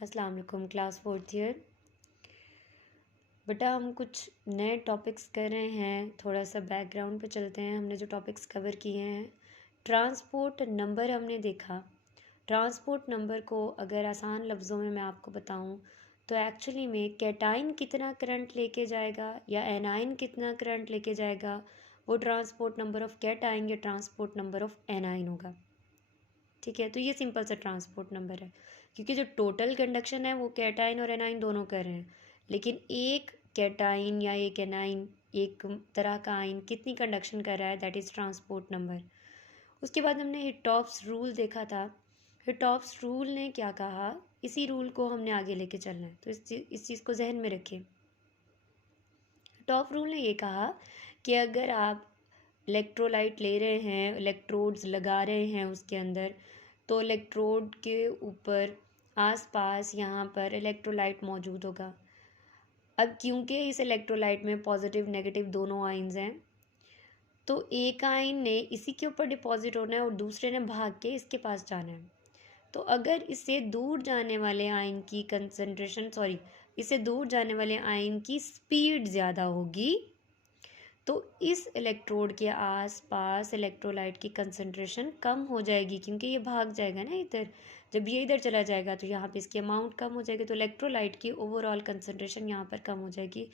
अस्सलाम वालेकुम class 4th year. बेटा हम कुछ नए टॉपिक्स कर रहे हैं, थोड़ा सा बैकग्राउंड पे चलते हैं। हमने जो टॉपिक्स कवर किए हैं, ट्रांसपोर्ट नंबर हमने देखा। ट्रांसपोर्ट नंबर को अगर आसान लफ्ज़ों में मैं आपको बताऊं तो एक्चुअली में कैटाइन कितना करंट लेके जाएगा या एनाइन कितना करंट लेके जाएगा, वो ट्रांसपोर्ट नंबर ऑफ कैटाइन या ट्रांसपोर्ट नंबर ऑफ एनाइन होगा। ठीक है, तो ये सिंपल सा ट्रांसपोर्ट नंबर है, क्योंकि जो टोटल कंडक्शन है वो कैटाइन और एनाइन दोनों कर रहे हैं, लेकिन एक कैटाइन या एक एनाइन, एक तरह का आइन कितनी कंडक्शन कर रहा है, दैट इज़ ट्रांसपोर्ट नंबर। उसके बाद हमने हिटॉफ्स रूल देखा था। हिटॉफ्स रूल ने क्या कहा, इसी रूल को हमने आगे लेके चलना है, तो इस चीज़ को जहन में रखें। हिटॉफ रूल ने ये कहा कि अगर आप इलेक्ट्रोलाइट ले रहे हैं, इलेक्ट्रोड्स लगा रहे हैं उसके अंदर, तो इलेक्ट्रोड के ऊपर आसपास यहाँ पर इलेक्ट्रोलाइट मौजूद होगा। अब क्योंकि इस इलेक्ट्रोलाइट में पॉजिटिव नेगेटिव दोनों आइंस हैं, तो एक आइन ने इसी के ऊपर डिपॉजिट होना है और दूसरे ने भाग के इसके पास जाना है। तो अगर इससे दूर जाने वाले आइन की इससे दूर जाने वाले आइन की स्पीड ज़्यादा होगी, तो इस इलेक्ट्रोड के आसपास इलेक्ट्रोलाइट की कंसंट्रेशन कम हो जाएगी, क्योंकि ये भाग जाएगा ना इधर। जब ये इधर चला जाएगा तो यहाँ पे इसकी अमाउंट कम हो जाएगी, तो इलेक्ट्रोलाइट की ओवरऑल कंसंट्रेशन यहाँ पर कम हो जाएगी।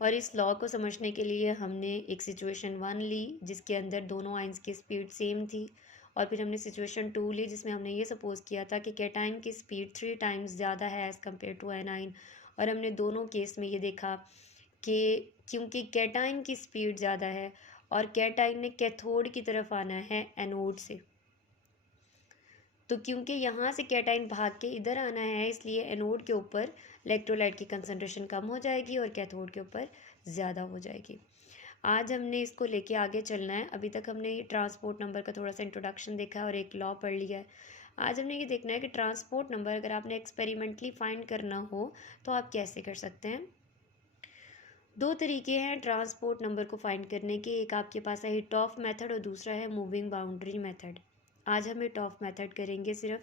और इस लॉ को समझने के लिए हमने एक सिचुएशन 1 ली जिसके अंदर दोनों आइंस की स्पीड सेम थी, और फिर हमने सिचुएशन 2 ली जिसमें हमने ये सपोज किया था कि कैटाइन की स्पीड 3 टाइम्स ज़्यादा है एज़ कम्पेयर टू एनाइन। और हमने दोनों केस में ये देखा कि क्योंकि कैटाइन की स्पीड ज़्यादा है और कैटाइन ने कैथोड की तरफ आना है एनोड से, तो क्योंकि यहाँ से कैटाइन भाग के इधर आना है, इसलिए एनोड के ऊपर इलेक्ट्रोलाइट की कंसंट्रेशन कम हो जाएगी और कैथोड के ऊपर ज़्यादा हो जाएगी। आज हमने इसको लेके आगे चलना है। अभी तक हमने ट्रांसपोर्ट नंबर का थोड़ा सा इंट्रोडक्शन देखा और एक लॉ पढ़ लिया है। आज हमने ये देखना है कि ट्रांसपोर्ट नंबर अगर आपने एक्सपेरिमेंटली फाइंड करना हो तो आप कैसे कर सकते हैं। दो तरीके हैं ट्रांसपोर्ट नंबर को फाइंड करने के, एक आपके पास है हिटॉफ मेथड और दूसरा है मूविंग बाउंड्री मेथड। आज हम हिटॉफ मेथड करेंगे। सिर्फ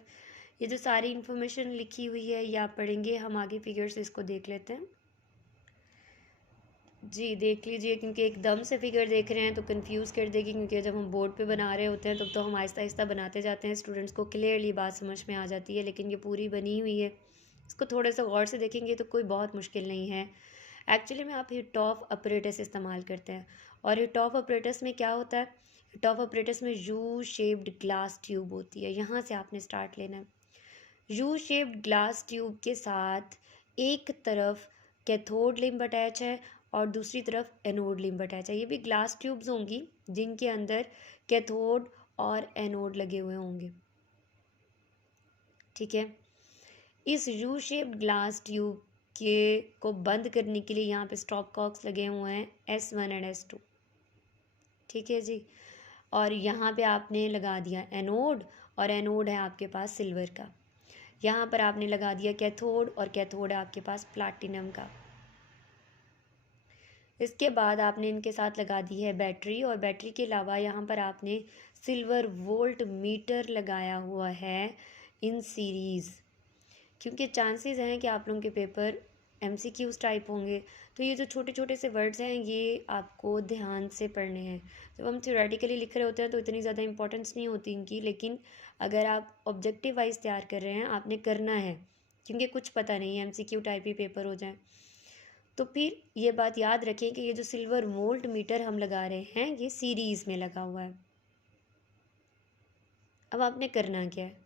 ये जो सारी इन्फॉर्मेशन लिखी हुई है ये आप पढ़ेंगे, हम आगे फिगर से इसको देख लेते हैं। जी देख लीजिए, क्योंकि एकदम से फिगर देख रहे हैं तो कंफ्यूज कर देगी, क्योंकि जब हम बोर्ड पे बना रहे होते हैं तब तो हम आहिस्ता आहिस्ता बनाते जाते हैं, स्टूडेंट्स को क्लियरली बात समझ में आ जाती है, लेकिन ये पूरी बनी हुई है, इसको थोड़ा सा गौर से देखेंगे तो कोई बहुत मुश्किल नहीं है। एक्चुअली में आप हिटॉफ अपरेटस इस्तेमाल करते हैं, और हिटॉफ अपरेटस में क्या होता है, हिटॉफ अपरेटस में यू शेप्ड ग्लास ट्यूब होती है। यहाँ से आपने स्टार्ट लेना है। यू शेप्ड ग्लास ट्यूब के साथ एक तरफ कैथोड लिम्ब अटैच है और दूसरी तरफ एनोड लिम्ब अटैच है। ये भी ग्लास ट्यूब्स होंगी जिनके अंदर कैथोड और एनोड लगे हुए होंगे। ठीक है, इस यू शेप्ड ग्लास ट्यूब के को बंद करने के लिए यहाँ पे स्टॉप कॉक्स लगे हुए हैं S1 एंड S2। ठीक है जी, और यहाँ पे आपने लगा दिया एनोड, और एनोड है आपके पास सिल्वर का। यहाँ पर आपने लगा दिया कैथोड, और कैथोड है आपके पास प्लैटिनम का। इसके बाद आपने इनके साथ लगा दी है बैटरी, और बैटरी के अलावा यहाँ पर आपने सिल्वर वोल्ट मीटर लगाया हुआ है इन सीरीज़, क्योंकि चांसेस हैं कि आप लोगों के पेपर MCQs टाइप होंगे, तो ये जो छोटे छोटे से वर्ड्स हैं ये आपको ध्यान से पढ़ने हैं। जब हम थ्योरेटिकली लिख रहे होते हैं तो इतनी ज़्यादा इंपॉर्टेंस नहीं होती इनकी, लेकिन अगर आप ऑब्जेक्टिव वाइज तैयार कर रहे हैं आपने करना है, क्योंकि कुछ पता नहीं है MCQ टाइप ही पेपर हो जाए। तो फिर ये बात याद रखें कि ये जो सिल्वर वोल्ट मीटर हम लगा रहे हैं ये सीरीज़ में लगा हुआ है। अब आपने करना क्या है,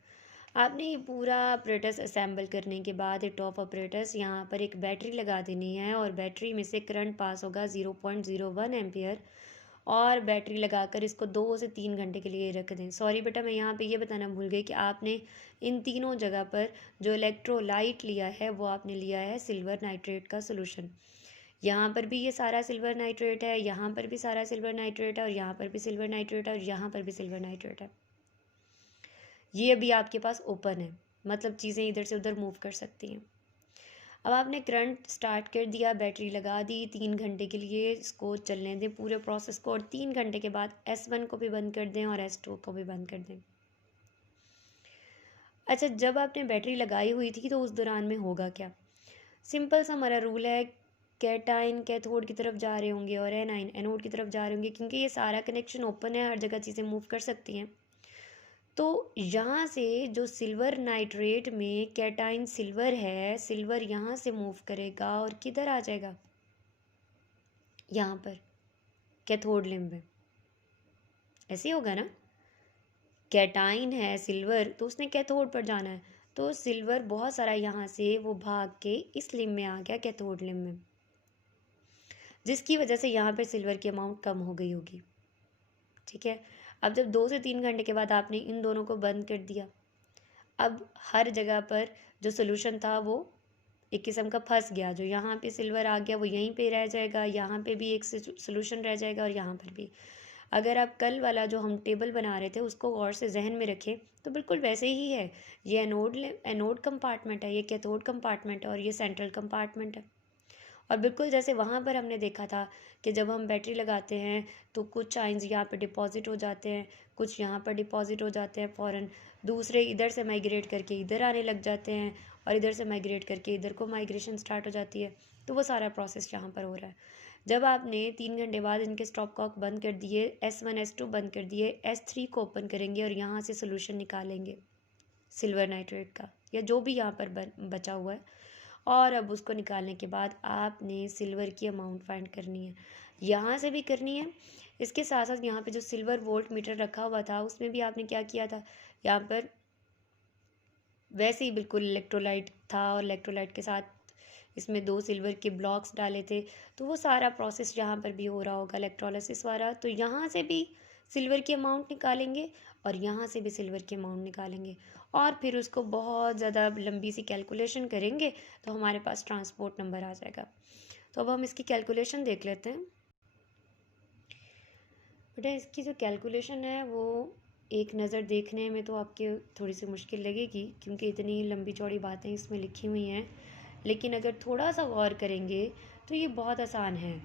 आपने ये पूरा अपरेटस असेंबल करने के बाद हिटॉफ अपरेटस यहाँ पर एक बैटरी लगा देनी है, और बैटरी में से करंट पास होगा 0.01 एम्पियर, और बैटरी लगाकर इसको 2 से 3 घंटे के लिए रख दें। सॉरी बेटा, मैं यहाँ पे ये बताना भूल गई कि आपने इन तीनों जगह पर जो इलेक्ट्रोलाइट लिया है वो आपने लिया है सिल्वर नाइट्रेट का सोल्यूशन। यहाँ पर भी ये सारा सिल्वर नाइट्रेट है, यहाँ पर भी सारा सिल्वर नाइट्रेट है, और यहाँ पर भी सिल्वर नाइट्रेट है, और यहाँ पर भी सिल्वर नाइट्रेट है। ये अभी आपके पास ओपन है, मतलब चीज़ें इधर से उधर मूव कर सकती हैं। अब आपने करंट स्टार्ट कर दिया, बैटरी लगा दी, 3 घंटे के लिए इसको चलने दें पूरे प्रोसेस को, और 3 घंटे के बाद S1 को भी बंद कर दें और S2 को भी बंद कर दें। अच्छा, जब आपने बैटरी लगाई हुई थी तो उस दौरान में होगा क्या? सिंपल सा हमारा रूल है, कैटाइन कैथोड की तरफ जा रहे होंगे और एनाइन एनोड की तरफ जा रहे होंगे, क्योंकि ये सारा कनेक्शन ओपन है, हर जगह चीज़ें मूव कर सकती हैं। तो यहाँ से जो सिल्वर नाइट्रेट में कैटाइन सिल्वर है, सिल्वर यहाँ से मूव करेगा और किधर आ जाएगा, यहाँ पर कैथोड लिम्ब में। ऐसे ही होगा ना, कैटाइन है सिल्वर तो उसने कैथोड पर जाना है, तो सिल्वर बहुत सारा यहाँ से वो भाग के इस लिम्ब में आ गया, कैथोड लिम्ब में, जिसकी वजह से यहाँ पे सिल्वर की अमाउंट कम हो गई होगी। ठीक है, अब जब 2 से 3 घंटे के बाद आपने इन दोनों को बंद कर दिया, अब हर जगह पर जो सोल्यूशन था वो एक किस्म का फंस गया। जो यहाँ पे सिल्वर आ गया वो यहीं पे रह जाएगा, यहाँ पे भी एक सोल्यूशन रह जाएगा और यहाँ पर भी। अगर आप कल वाला जो हम टेबल बना रहे थे उसको गौर से जहन में रखें तो बिल्कुल वैसे ही है। ये एनोड कंपार्टमेंट है, ये कैथोड कंपार्टमेंट है और ये सेंट्रल कंपार्टमेंट है। और बिल्कुल जैसे वहाँ पर हमने देखा था कि जब हम बैटरी लगाते हैं तो कुछ आइंस यहाँ पर डिपॉजिट हो जाते हैं, कुछ यहाँ पर डिपॉजिट हो जाते हैं फ़ौरन, दूसरे इधर से माइग्रेट करके इधर आने लग जाते हैं और इधर से माइग्रेट करके इधर को माइग्रेशन स्टार्ट हो जाती है। तो वो सारा प्रोसेस यहाँ पर हो रहा है। जब आपने 3 घंटे बाद इनके स्टॉप कॉक बंद कर दिए, S1 S2 बंद कर दिए, S3 को ओपन करेंगे और यहाँ से सोल्यूशन निकालेंगे सिल्वर नाइट्रेट का या जो भी यहाँ पर बचा हुआ है। और अब उसको निकालने के बाद आपने सिल्वर की अमाउंट फाइंड करनी है, यहाँ से भी करनी है। इसके साथ साथ यहाँ पे जो सिल्वर वोल्ट मीटर रखा हुआ था उसमें भी आपने क्या किया था, यहाँ पर वैसे ही बिल्कुल इलेक्ट्रोलाइट था और इलेक्ट्रोलाइट के साथ इसमें 2 सिल्वर के ब्लॉक्स डाले थे। तो वो सारा प्रोसेस यहाँ पर भी हो रहा होगा इलेक्ट्रोलिसिस वाला। तो यहाँ से भी सिल्वर की अमाउंट निकालेंगे और यहाँ से भी सिल्वर की अमाउंट निकालेंगे और फिर उसको बहुत ज़्यादा लंबी सी कैलकुलेशन करेंगे तो हमारे पास ट्रांसपोर्ट नंबर आ जाएगा। तो अब हम इसकी कैलकुलेशन देख लेते हैं। बेटा इसकी जो कैलकुलेशन है वो एक नज़र देखने में तो आपके थोड़ी सी मुश्किल लगेगी, क्योंकि इतनी लंबी चौड़ी बातें इसमें लिखी हुई हैं, लेकिन अगर थोड़ा सा गौर करेंगे तो ये बहुत आसान है।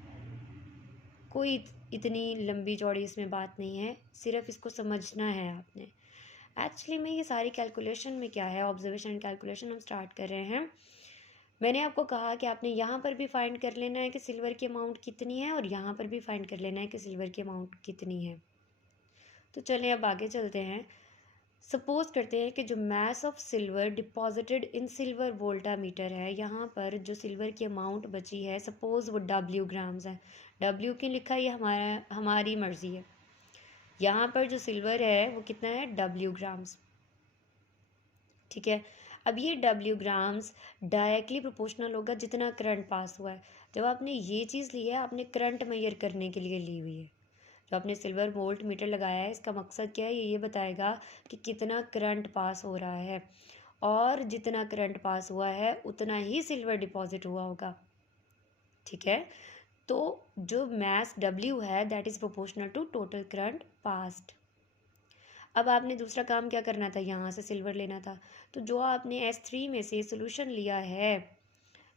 कोई इतनी लंबी चौड़ी इसमें बात नहीं है, सिर्फ इसको समझना है आपने। एक्चुअली में ये सारी कैलकुलेशन में क्या है, ऑब्जर्वेशन कैलकुलेशन हम स्टार्ट कर रहे हैं। मैंने आपको कहा कि आपने यहाँ पर भी फाइंड कर लेना है कि सिल्वर की अमाउंट कितनी है और यहाँ पर भी फाइंड कर लेना है कि सिल्वर की अमाउंट कितनी है। तो चलिए अब आगे चलते हैं। सपोज करते हैं कि जो mass of silver deposited in silver voltameter है, यहाँ पर जो सिल्वर की अमाउंट बची है, सपोज वो W ग्राम्स है। W क्यों लिखा, ये हमारी मर्ज़ी है। यहाँ पर जो सिल्वर है वो कितना है, W ग्राम्स। ठीक है, अब ये W ग्राम्स डायरेक्टली प्रोपोर्शनल होगा जितना करंट पास हुआ है। जब आपने ये चीज़ ली है आपने करंट मेजर करने के लिए ली हुई है। जो आपने सिल्वर वोल्ट मीटर लगाया है इसका मकसद क्या है, ये बताएगा कि कितना करंट पास हो रहा है और जितना करंट पास हुआ है उतना ही सिल्वर डिपॉजिट हुआ होगा। ठीक है, तो जो मैस W है that is proportional to total current passed. अब आपने दूसरा काम क्या करना था, यहाँ से सिल्वर लेना था। तो जो आपने S3 में से सोल्यूशन लिया है,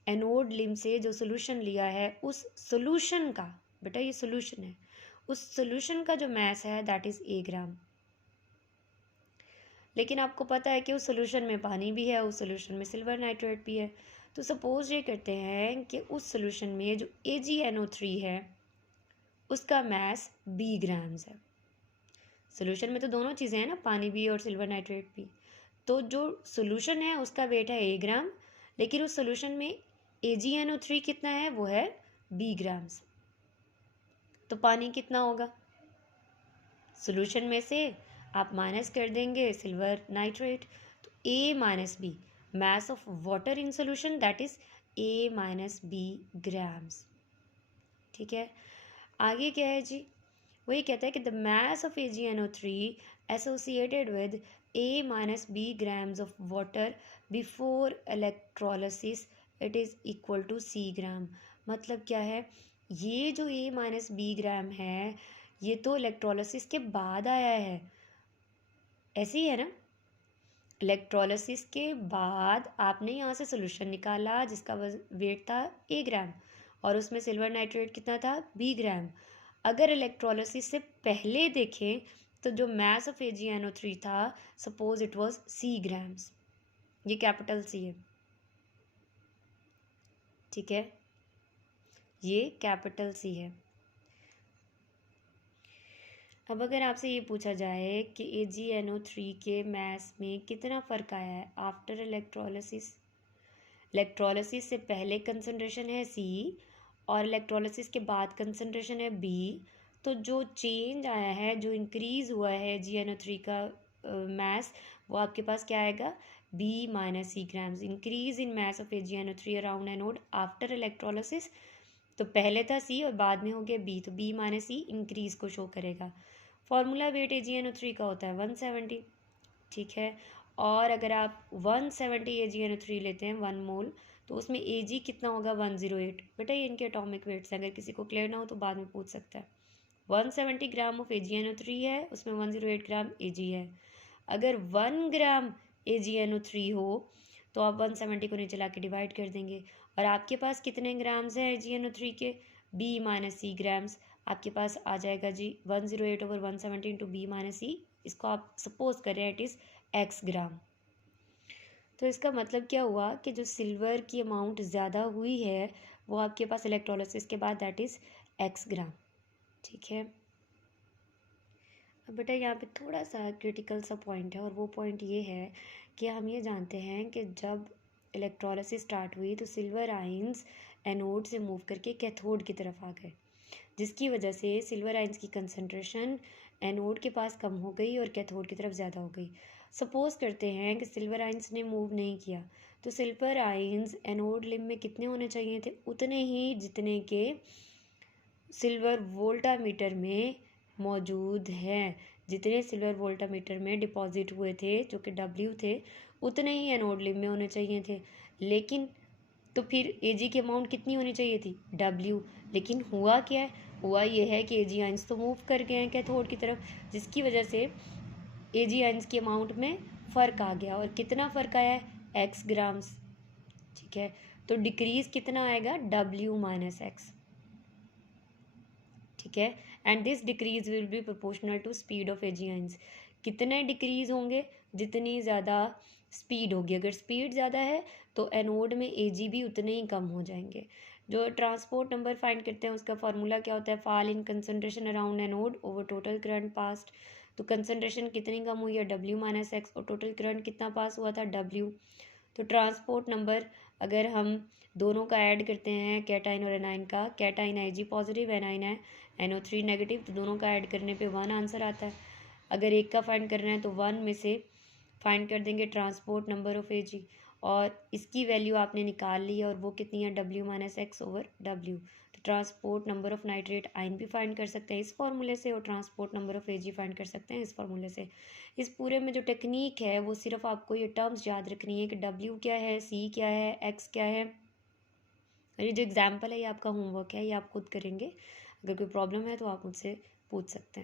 एनोड लिम्ब से जो सोल्यूशन लिया है, उस सोल्यूशन का, बेटा ये सोल्यूशन है, उस सोल्यूशन का जो मैस है दैट इज़ A ग्राम। लेकिन आपको पता है कि उस सोल्यूशन में पानी भी है, उस सोल्यूशन में सिल्वर नाइट्रेट भी है। तो सपोज ये करते हैं कि उस सोल्यूशन में जो AgNO3 है उसका मैस B ग्राम्स है। सोल्यूशन में तो दोनों चीज़ें हैं ना, पानी भी और सिल्वर नाइट्रेट भी। तो जो सोल्यूशन है उसका वेट है A ग्राम, लेकिन उस सोल्यूशन में AgNO3 कितना है, वो है B ग्राम्स। तो पानी कितना होगा, सोल्यूशन में से आप माइनस कर देंगे सिल्वर नाइट्रेट, तो A minus B, mass of water in solution that is A minus B grams. ठीक है, आगे क्या है जी, वही कहता है कि the mass of AgNO3 associated with A minus B grams of water before electrolysis it is equal to C gram. मतलब क्या है, ये जो A माइनस बी ग्राम है ये तो इलेक्ट्रोलिसिस के बाद आया है, ऐसे ही है ना। इलेक्ट्रोलिसिस के बाद आपने यहाँ से सोल्यूशन निकाला जिसका वेट था A ग्राम और उसमें सिल्वर नाइट्रेट कितना था, B ग्राम। अगर इलेक्ट्रोलिसिस से पहले देखें तो जो मैस ऑफ AgNO3 था, suppose it was C grams. ये कैपिटल सी है, ठीक है, ये कैपिटल सी है। अब अगर आपसे ये पूछा जाए कि AgNO3 के मास में कितना फ़र्क आया है आफ्टर इलेक्ट्रोलिसिस, इलेक्ट्रोलिसिस से पहले कंसंट्रेशन है C और इलेक्ट्रोलिसिस के बाद कंसंट्रेशन है B, तो जो चेंज आया है, जो इंक्रीज़ हुआ है AgNO3 का मास, वो आपके पास क्या आएगा, B minus C grams. Increase in mass of AgNO3 around anode after electrolysis, तो पहले था C और बाद में हो गया B, तो B माइनस C इंक्रीज को शो करेगा। फॉर्मूला वेट AgNO3 का होता है 170, ठीक है। और अगर आप 170 AgNO3 लेते हैं 1 मोल, तो उसमें Ag कितना होगा 108। बेटा ये इनके एटॉमिक वेट्स हैं, अगर किसी को क्लियर ना हो तो बाद में पूछ सकता है। 170 ग्राम ऑफ AgNO3 है, उसमें 108 ग्राम Ag है। अगर 1 ग्राम AgNO3 हो तो आप 170 को नीचे ला के डिवाइड कर देंगे, और आपके पास कितने ग्राम्स हैं AgNO3 के, B माइनस C ग्राम्स। आपके पास आ जाएगा जी 108 over 170 into B minus C, इसको आप सपोज कर रहे हैं इट इज़ X ग्राम। तो इसका मतलब क्या हुआ कि जो सिल्वर की अमाउंट ज़्यादा हुई है वो आपके पास इलेक्ट्रोलिसिस के बाद दैट इज़ X ग्राम, ठीक है। अब बेटा यहाँ पे थोड़ा सा क्रिटिकल सा पॉइंट है, और वो पॉइंट ये है कि हम ये जानते हैं कि जब इलेक्ट्रोलिसिस स्टार्ट हुई तो सिल्वर आइंस एनोड से मूव करके कैथोड की तरफ आ गए, जिसकी वजह से सिल्वर आइंस की कंसंट्रेशन एनोड के पास कम हो गई और कैथोड की तरफ ज़्यादा हो गई। सपोज करते हैं कि सिल्वर आइंस ने मूव नहीं किया, तो सिल्वर आइंस एनोड लिम में कितने होने चाहिए थे, उतने ही जितने के सिल्वर वोल्टामीटर में मौजूद हैं। जितने सिल्वर वोल्टामीटर में डिपॉजिट हुए थे जो कि W थे, उतने ही एनोड लिम में होने चाहिए थे। लेकिन तो फिर Ag की अमाउंट कितनी होनी चाहिए थी, W। लेकिन हुआ क्या है, हुआ ये है कि Ag आइंस तो मूव कर गए हैं कैथोड की तरफ, जिसकी वजह से Ag आइंस की अमाउंट में फ़र्क आ गया। और कितना फ़र्क आया है, X ग्राम्स, ठीक है। तो डिक्रीज कितना आएगा, W माइनस X, ठीक है। And this decrease will be proportional to speed of Ag ions. कितने डिक्रीज होंगे, जितनी ज़्यादा स्पीड होगी। अगर स्पीड ज़्यादा है तो एनोड में Ag भी उतने ही कम हो जाएंगे। जो ट्रांसपोर्ट नंबर फाइंड करते हैं उसका फार्मूला क्या होता है, fall in concentration around anode over total current past. तो कंसंट्रेशन कितनी कम हुई है, W माइनस एक्स, और टोटल करंट कितना पास हुआ था, W। तो ट्रांसपोर्ट नंबर अगर हम दोनों का ऐड करते हैं, कैटाइन और एनाइन का, कैटाइन है Ag पॉजिटिव, एनाइन है NO3 नेगेटिव, तो दोनों का ऐड करने पे 1 आंसर आता है। अगर एक का फाइंड करना है तो 1 में से फाइंड कर देंगे ट्रांसपोर्ट नंबर ऑफ Ag, और इसकी वैल्यू आपने निकाल ली है, और वो कितनी है, W minus x over W। तो transport number of nitrate ion भी फाइंड कर सकते हैं इस फार्मूले से, और transport number of Ag find कर सकते हैं इस फार्मूले से। इस पूरे में जो टेक्निक है वो सिर्फ आपको ये टर्म्स याद रखनी है कि W क्या है, C क्या है, X क्या है। ये जो एग्जाम्पल है ये आपका होमवर्क है, ये आप खुद करेंगे। अगर कोई प्रॉब्लम है तो आप मुझसे पूछ सकते हैं।